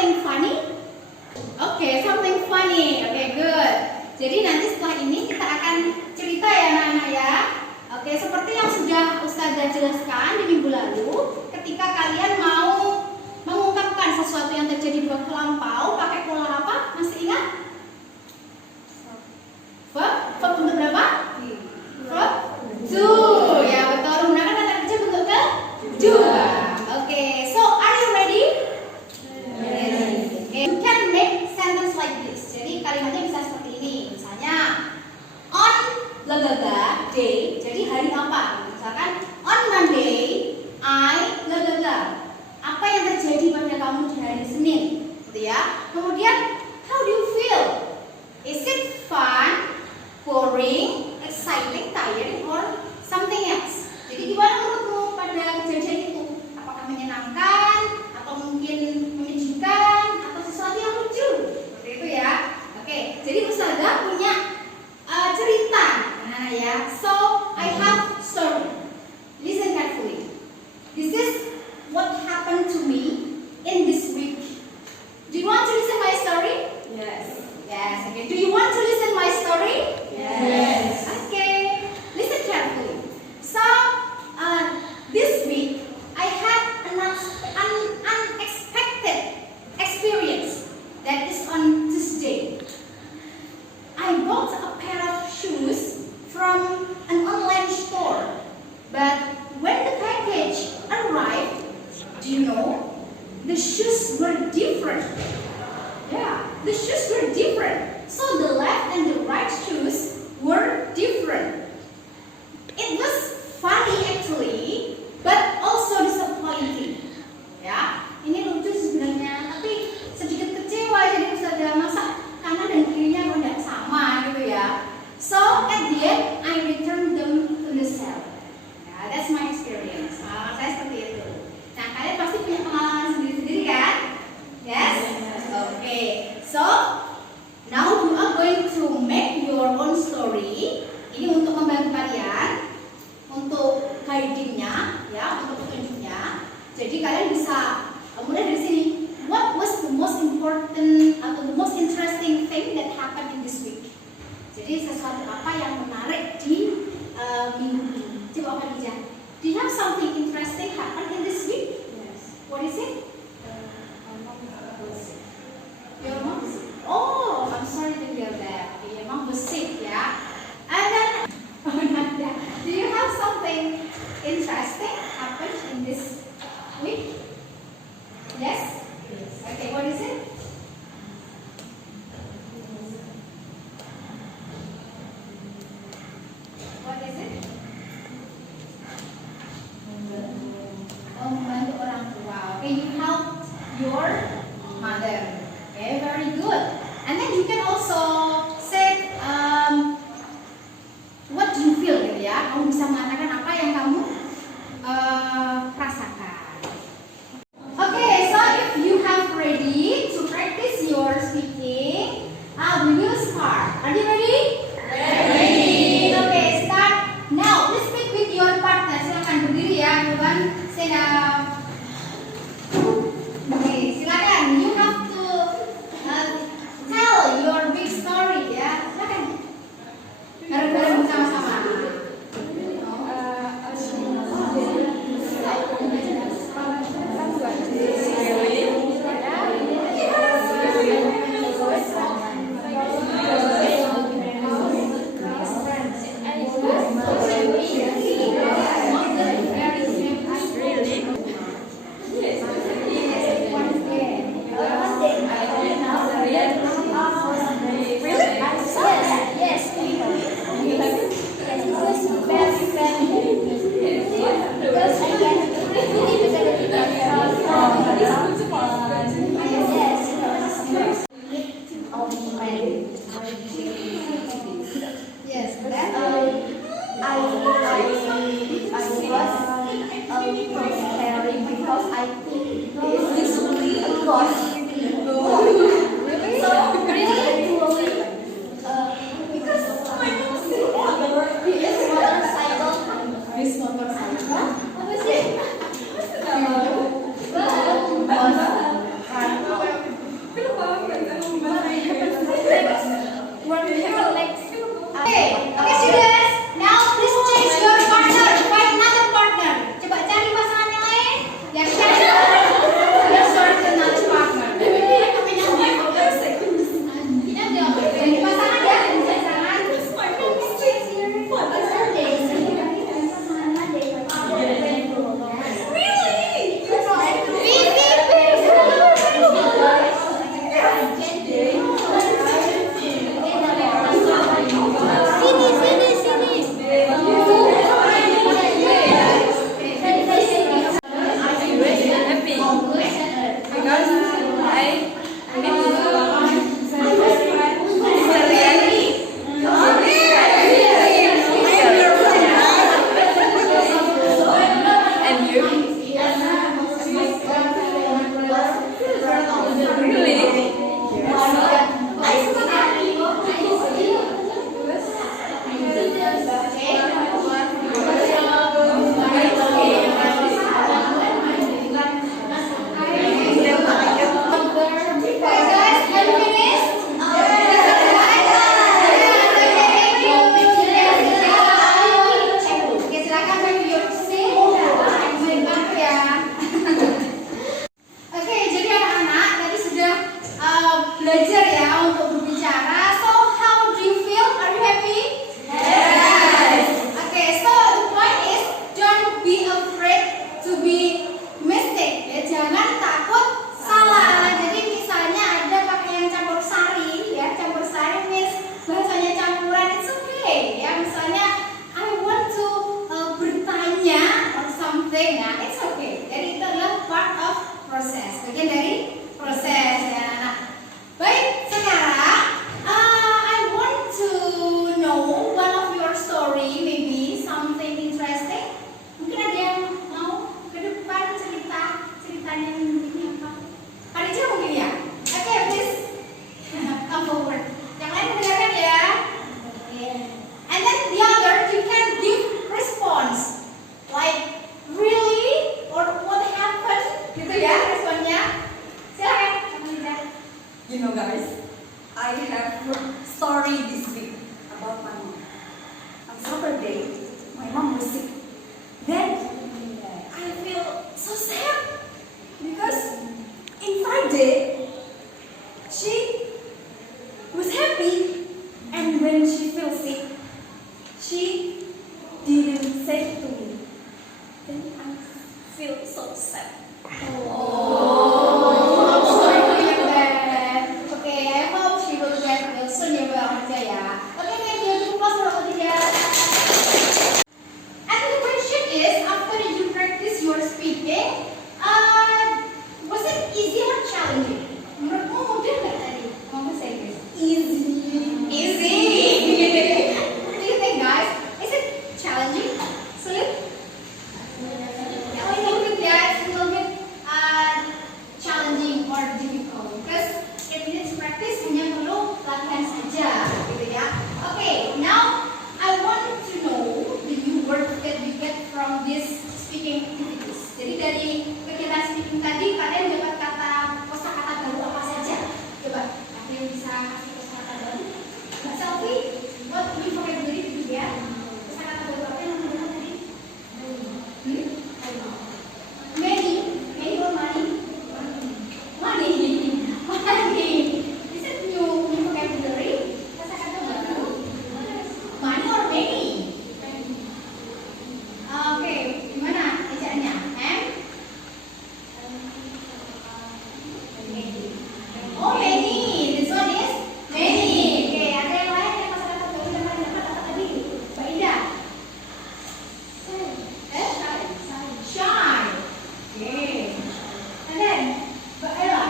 something funny? Oke, something funny. Oke, good. Jadi nanti setelah ini kita akan cerita ya anak-anak ya. Oke, seperti yang sudah Ustazah jelaskan di minggu lalu, ketika kalian mau mengungkapkan sesuatu yang terjadi di waktu lampau, pakai pola apa? Masih ingat? Verb? Verb bentuk berapa? Verb? Do. Ya betul, menggunakan kata kerja bentuk ke? Do. Oke, so are you ready? Yes. Okay. You can make sentence like this. Jadi kalimatnya bisa seperti ini. Misalnya, on bla bla bla day. Jadi hari apa? Misalkan on Monday I bla bla bla. Apa yang terjadi pada kamu di hari Senin? Gitu ya. Kemudian, how do you feel? Is it fun, boring, exciting, tiring, or something else? Jadi gimana menurutmu pada kejadian itu? Apakah menyenangkan, atau mungkin menyejukkan, atau sesuatu yang lucu? Seperti itu ya. Oke, jadi Ustazah punya cerita. Nah ya, so I have story. Listen carefully. This is what happened to me in this week. Do you want to listen my story? Yes. Yes. Okay. Do you want to listen my story? Yes. Okay. Listen carefully. So, this week I had an unexpected experience. That is on Tuesday. I bought a pair of shoes from an online store, but when the package arrived, do you know, the shoes were different. Yeah, the shoes were different. So the left and the right shoes were different. It was funny actually, but also disappointing. Ya, ini lucu sebenarnya, tapi sedikit kecewa jadi Ustazah, masa kanan dan kirinya kok tidak sama gitu ya. So at the end I returned them to the seller. Yeah, that's my experience. Saya seperti itu. Nah, kalian pasti punya pengalaman sendiri-sendiri kan? Yes? Okay. So, now you are going to make your own story. Ini untuk membantu kalian, untuk guidingnya, ya, untuk petunjuknya. Jadi kalian bisa mulai dari sini. What was the most important atau the most interesting thing that happened in this week? Jadi sesuatu apa yang menarik di minggu ini? Coba Khadijah. Do you have something interesting happen in this week? Yes. What is it? My mom was sick. Your mom is sick. Oh, I'm sorry to hear that. Your mom was sick, ya. And then, do you have something interesting happen in this week? Yes? Yes. Okay, what is it? What is it? Oh, membantu orang tua. Okay, you help your mother. Okay, very good. And then you can also say, what do you feel gitu ya? Kamu bisa mengatakan apa yang kamu rasakan. Okay, so if you have ready to practice your speaking, we will start. Are you ready? Ready. Okay, start now. Please speak with your partner. Silakan berdiri ya, everyone. Stand up. Okay, silakan. You have to tell your big story ya. Silakan. Bareng-bareng sama-sama. Yes, that I was preparing because I think this will be a course. So really, because this motorcycle. Apa sih? belajar ya untuk berbicara. So how do you feel? Are you happy? Yes. Okay, so the point is don't be afraid to be mistake. Ya, jangan takut salah. Jadi misalnya ada pakai yang campur sari, ya campur sari means bahasanya campuran, it's okay. Ya misalnya I want to bertanya or something, nah it's okay. Jadi itu adalah part of proses, bagian dari proses ya. Nah, baik sekarang I want to know one of your story, maybe something interesting. Mungkin ada yang mau ke depan ceritanya ini apa? Karija mungkin ya. Oke, please come forward. Yang lain mendengarkan ya. And then the other you can give response like really or what happened gitu ya responnya. Silakan Karija. You know, guys, I have a story this week about my mom. On Saturday, my mom was sick. Then I feel so sad because in Friday she was happy, and when she feels sick, she didn't say to me. Then I feel so sad. Sorry to hear that. Okay, I hope she will get well soon ya Bu Karija ya. Okay, thank you. Cukup plus untuk Karija. And the question is, after you practice your speaking, was it easy or challenging? Menurutmu mudah nggak tadi ngomong bahasa Inggris? Easy. What do you think, guys? Is it challenging? Sulit? A little bit, yeah. It's a little bit challenging or difficult because it needs practice, hanya perlu latihan saja, gitu ya. Okay, now I want to know the new words that you get from this speaking activities. Jadi dari kegiatan speaking tadi kalian dapat kata kosakata baru apa saja? Coba, ada yang bisa kasih kosakata baru? Mbak Selfie, what new vocabulary did you get? Kosakata baru apa yang kamu dengar tadi? Many or money? Money. Is it new vocabulary? Kosakata baru? Money or many? Oke, gimana ejaannya? Oh, many. This one is many. Oke, ada yang lain yang kosakata baru yang kalian dapat apa tadi? Mbak Ida? Shy. Oke. And then, Mbak Ella?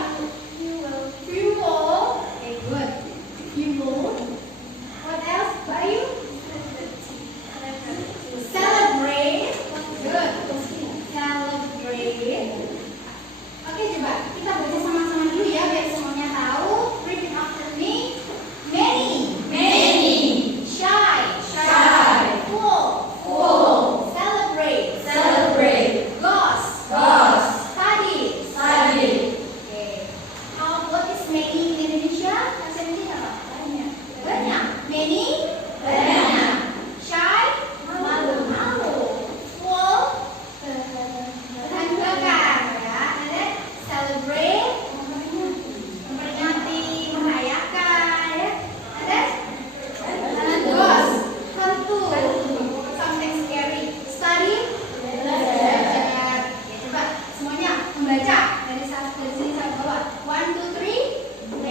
Fuel. Okay, good. Fuel. What else? Mbak Ayu? Celebrate. Good. Celebrate. Oke, coba kita baca sama-sama dulu ya biar semuanya tahu. Repeat after me. Many. Shy. Full. Celebrate. Goes. Study. Oke. How what is many in Indonesia? Bahasa Indonesia apa? Banyak. Many. Shy. Malu. Full. Bahan bakar ya. And then celebrate. Memperingati, merayakan ya. And then goes. Hantu. Something scary. Study. Belajar. Oke, coba semuanya membaca dari sini sampai bawah. 1, 2, 3.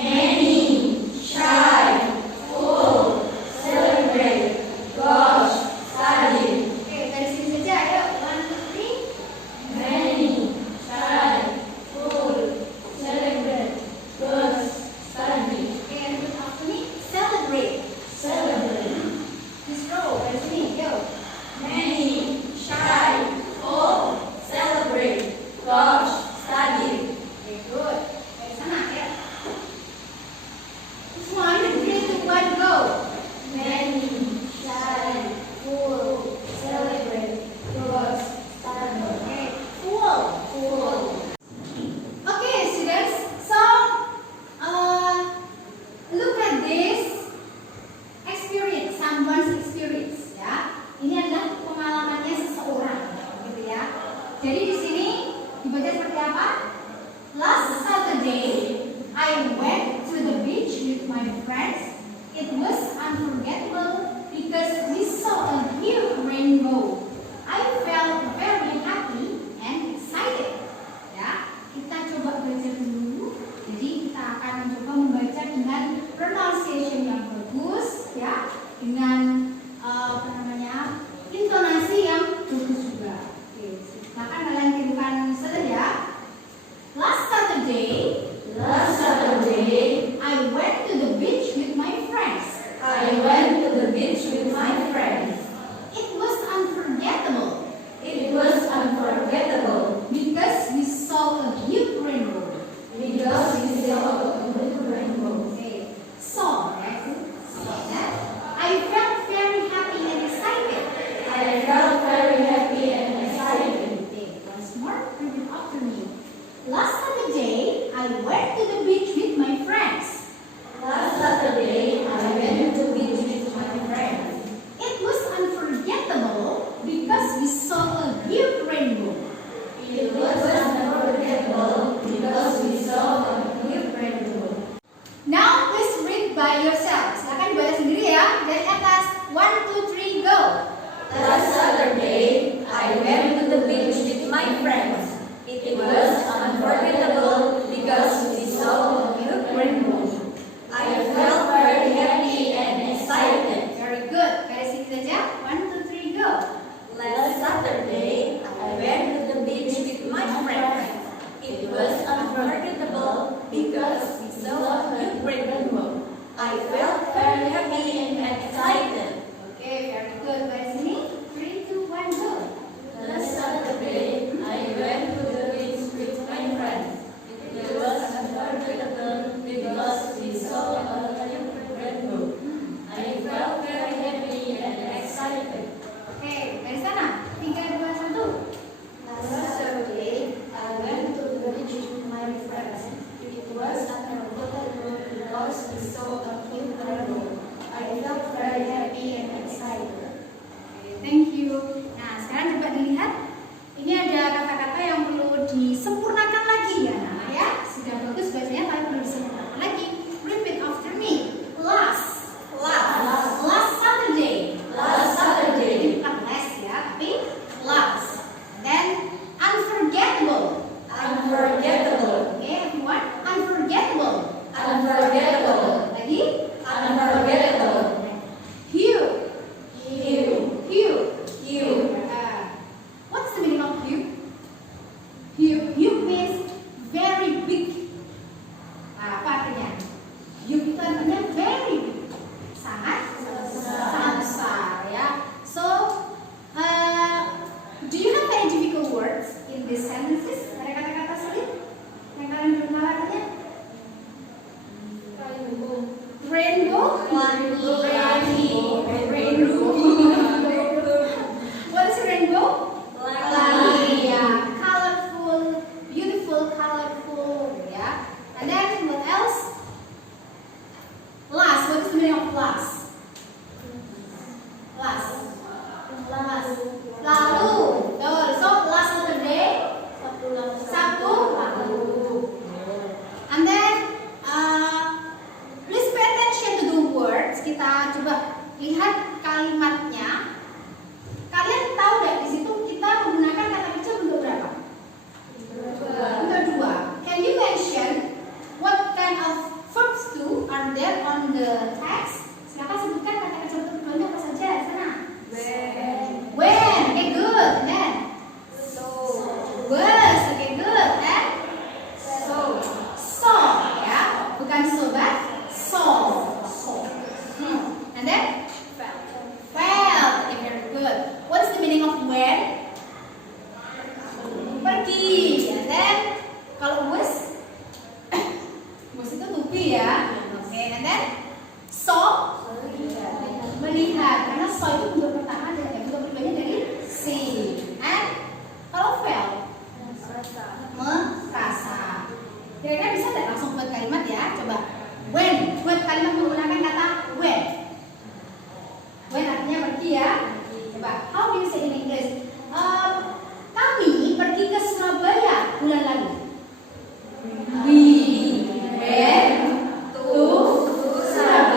friends. It was unforgettable because we saw a huge rainbow. I felt very happy and excited. Ya, kita coba belajar dulu. Jadi kita akan mencoba membaca dengan pronunciation yang bagus, ya, dengan intonasi yang bagus juga. Oke, silakan kalian kirimkan saja ya. Last Saturday, I went to the beach with my friends. It was unforgettable. Because we saw a huge rainbow. Okay. Saw, right? Yeah. I felt very happy and excited. Okay, once more, repeat after me. Last Saturday, I went to the beach with my friends. It was unforgettable because we saw a huge rainbow. Now please read by yourself. Silakan dibaca sendiri ya. Dari atas, 1, 2, 3, go. Last Saturday, I went to the beach with my friends. It was unforgettable because we saw a huge rainbow. I felt very happy and excited. Very good. Garis ini saja. 1, 2, 3, go. Last Saturday, I went to the beach with my friends. It was unforgettable because we saw a huge rainbow. I felt very happy and excited. Okay, very good. Garis ini. 3, 2, 1, go. Last Saturday, I went to the beach with my friends. It was unforgettable because we saw a huge rainbow. I felt very happy and excited. Oke, dari sana. 3, 2, 1. Last Saturday, I went to the beach with my friends. It was unforgettable because we saw a huge rainbow. I felt very happy and excited. Thank you. Nah, sekarang coba dilihat. Ini ada kata-kata yang perlu disempurnakan lagi ya. Nah, ya, sudah bagus bacanya, tapi perlu disempurnakan lagi. Repeat after me. Last Saturday. Jadi bukan last ya, tapi last. Then unforgettable. Okay, everyone. Unforgettable. Lagi. Huge. What's the meaning of huge? Huge means very big. Nah, apa artinya? Huge itu artinya very big. Sangat besar ya. So, do you have any difficult words in these sentences? Ada kata-kata sulit yang kalian belum tahu artinya? Rainbow. What is rainbow? Ya, colorful, beautiful, colorful, ya. And then what else? Last. What is the meaning of last? Lalu. So last Saturday. Sabtu lalu. And then please pay attention to the words. Kita coba lihat kalimatnya. Kalian tahu nggak di situ kita menggunakan kata kerja bentuk berapa? Bentuk 2. Can you mention what kind of verbs too are there on the text? Silakan sebutkan kata kerja bentuk keduanya apa saja di sana. When. Okay, good. Then. Was. Okay, good. And so. Ya, bukan so but so. And then. Felt. Okay, very good. What is the meaning of when? Pergi. And then kalau was itu tupi ya. Okay, and then saw, melihat. Karena saw itu bentuk pertama dan bentuk keduanya dari see. And kalau felt, merasa. Kira-kira bisa tidak langsung buat kalimat ya? Coba. When, buat kalimat menggunakan kata when. When artinya pergi ya. Coba. How do you say in English? Kami pergi ke Surabaya bulan lalu. We went to Surabaya.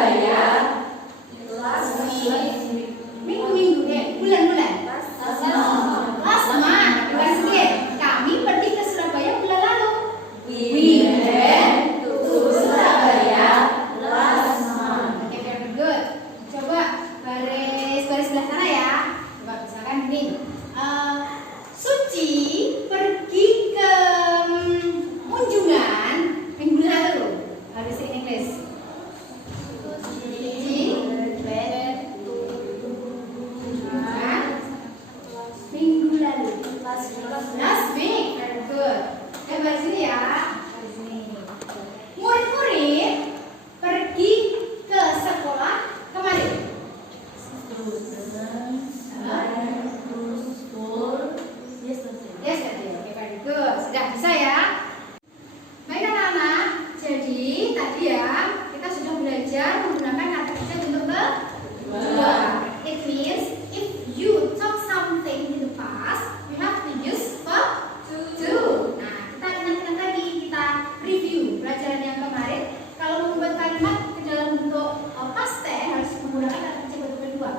ya, kita sudah belajar menggunakan kata kerja bentuk kedua. It means if you talk something in the past, you have to use verb to. Nah, kita ingat-ingat tadi, kita review pelajaran yang kemarin. Kalau membuat kalimat ke dalam bentuk past tense harus menggunakan kata kerja bentuk kedua.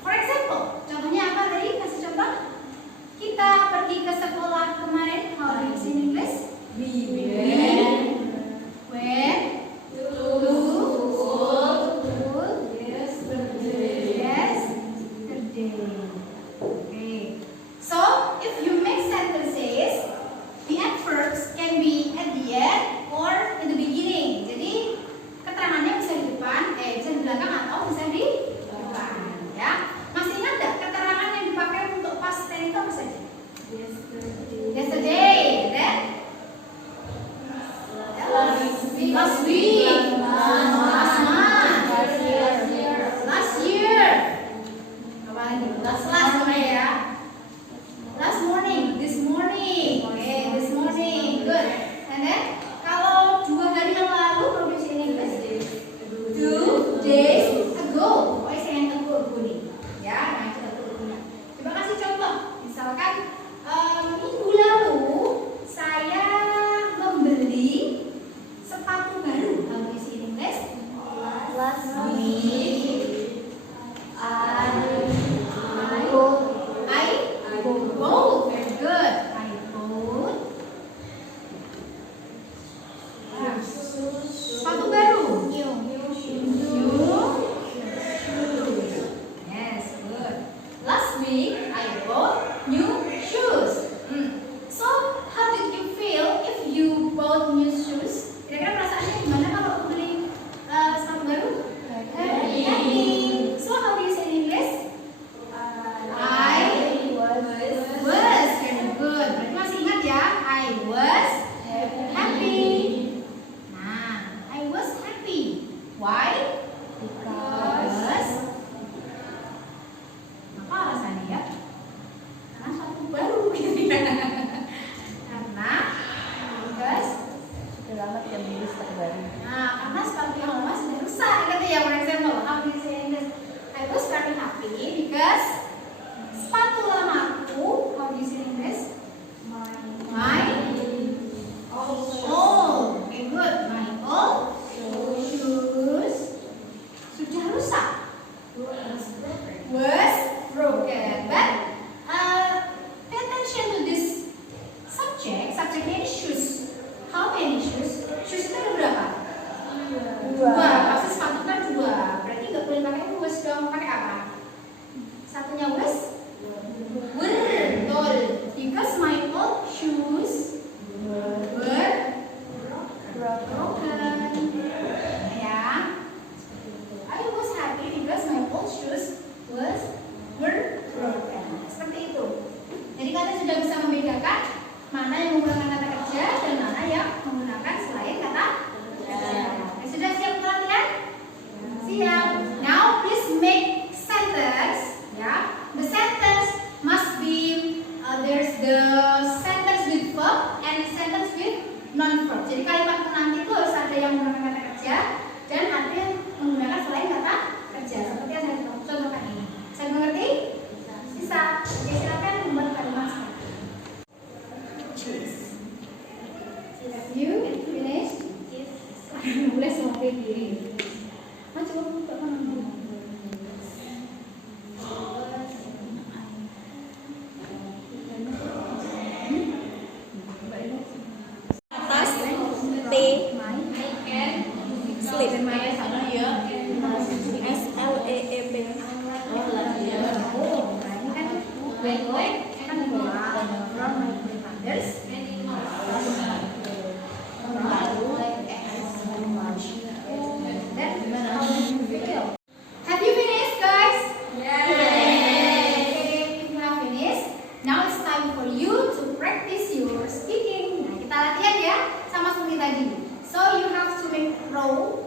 For example, contohnya apa tadi? Kasih contoh. Kita pergi ke sekolah kemarin. How do you say in English? Okay. So, if you make sentences, the adverbs can be at the end or in the beginning. Jadi, keterangannya bisa di depan, bisa di belakang atau bisa di depan. Ya, masih ingat nggak keterangan yang dipakai untuk past tense itu apa saja? Yesterday, then last week, last month, last year, apa lagi? Last ya. Last morning, this morning, this morning, good. And then kalau 2 hari yang lalu, kalau bisa ini English, 2 days ago. Pokoknya saya yang ago nih, ya, yang ago nih. Coba kasih contoh, misalkan minggu lalu saya membeli sepatu baru. Kalau di sini English, Last week I bought. Very good. I bought sepatu baru. New shoes. Yes, good. Last week I bought new shoes. So, how did you feel if you bought new shoes? Kira-kira perasaannya gimana kalau beli sepatu baru? Happy. So, how do you say in English? I was very good. Berarti masih ingat ya? I was happy. Nah, I was happy. Why? Because apa alasannya ya? Karena sepatu baru gitu ya. Karena because sudah lama tidak beli sepatu baru. nah, karena sepatu yang lama sudah rusak. Gitu ya, for example, how do you say in English? I was very happy because sepatu lamaku, how do you say in English? My old. Okay, good. My old shoes sudah rusak. Was broken. But pay attention to this subject. Subjectnya ini shoes. How many shoes? Shoes itu ada berapa? Dua. Pasti sepatu kan 2. Berarti nggak boleh pakai was dong. Pakai apa? Satunya was betul. Because my old shoes were broken. Ya. I was happy because my old shoes were broken. Seperti itu. Jadi kalian sudah bisa membedakan mana yang menggunakan kata kerja dan mana yang menggunakan selain kata kerja. Sudah siap untuk latihan? Siap. Now please make sentence. Ya, the sentence must be there's the sentence with verb and sentence with non-verb. Jadi kalimat nanti itu harus ada yang menggunakan kata kerja dan ada yang menggunakan selain kata kerja. Seperti yang saya contohkan ini. Saya mengerti? Bisa. Oke, silakan membuat kalimat seperti Have you finished? Boleh sampai diri. Coba buka kanan. Atas T sleep SLEEP. Have you finished, guys? Yes. Okay, if you have finished, now it's time for you to practice your speaking. Nah, kita latihan ya, sama seperti tadi. So you have to make row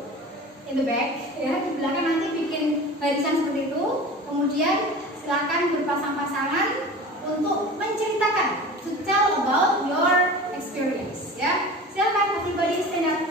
in the back, ya, di belakang nanti bikin barisan seperti itu. Kemudian silakan berpasang-pasangan untuk menceritakan, to tell about your experience. Ya, silakan everybody stand up.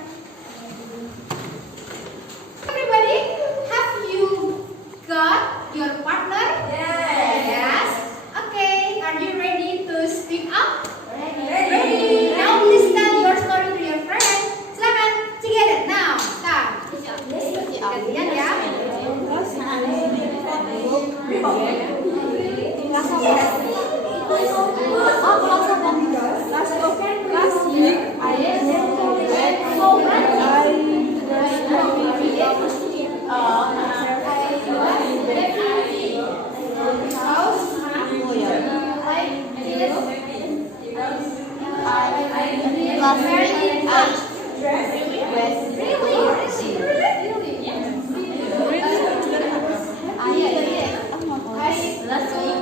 Last week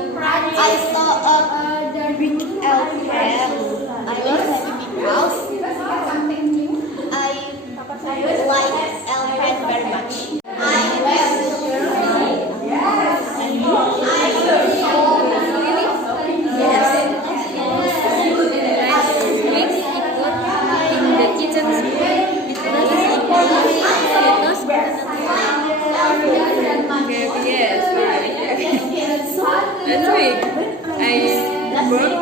I saw a big elephant. I was happy because I like elephant very much. I Last week, I bought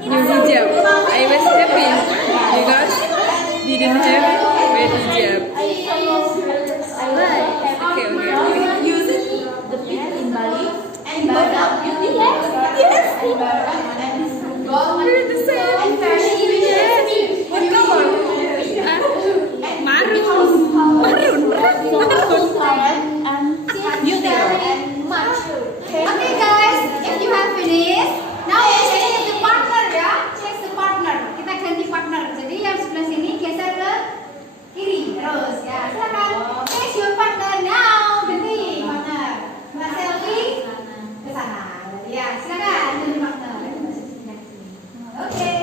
new hijab. I was happy because didn't have wet hijab. Okay. use the pink in Bali and Badak. Yes. We're the same. And fashion week. What color? Maroon. Okay guys, if you have finished, now change the partner ya, change the partner. Kita ganti partner. Jadi yang sebelah sini geser ke kiri terus ya. Silakan change your partner now. Ganti partner. Mbak Selfie ke sana. Ya, silakan ganti partner. Okay.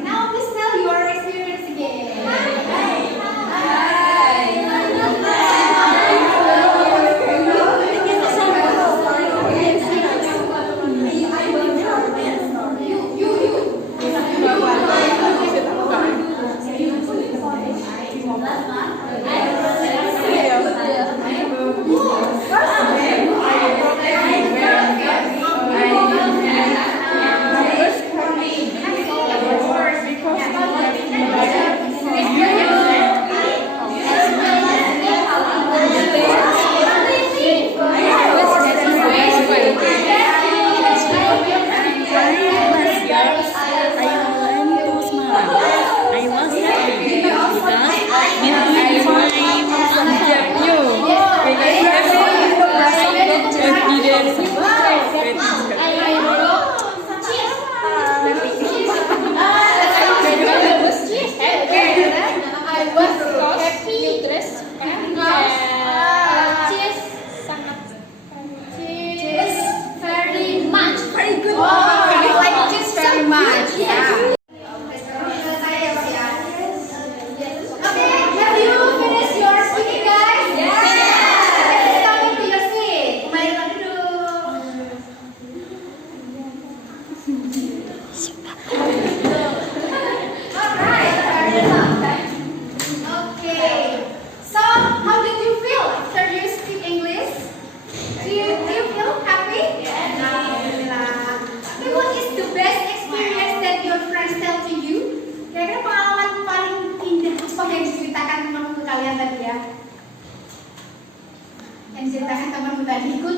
Now please tell your experience again. Yang ceritakan teman tadi ikut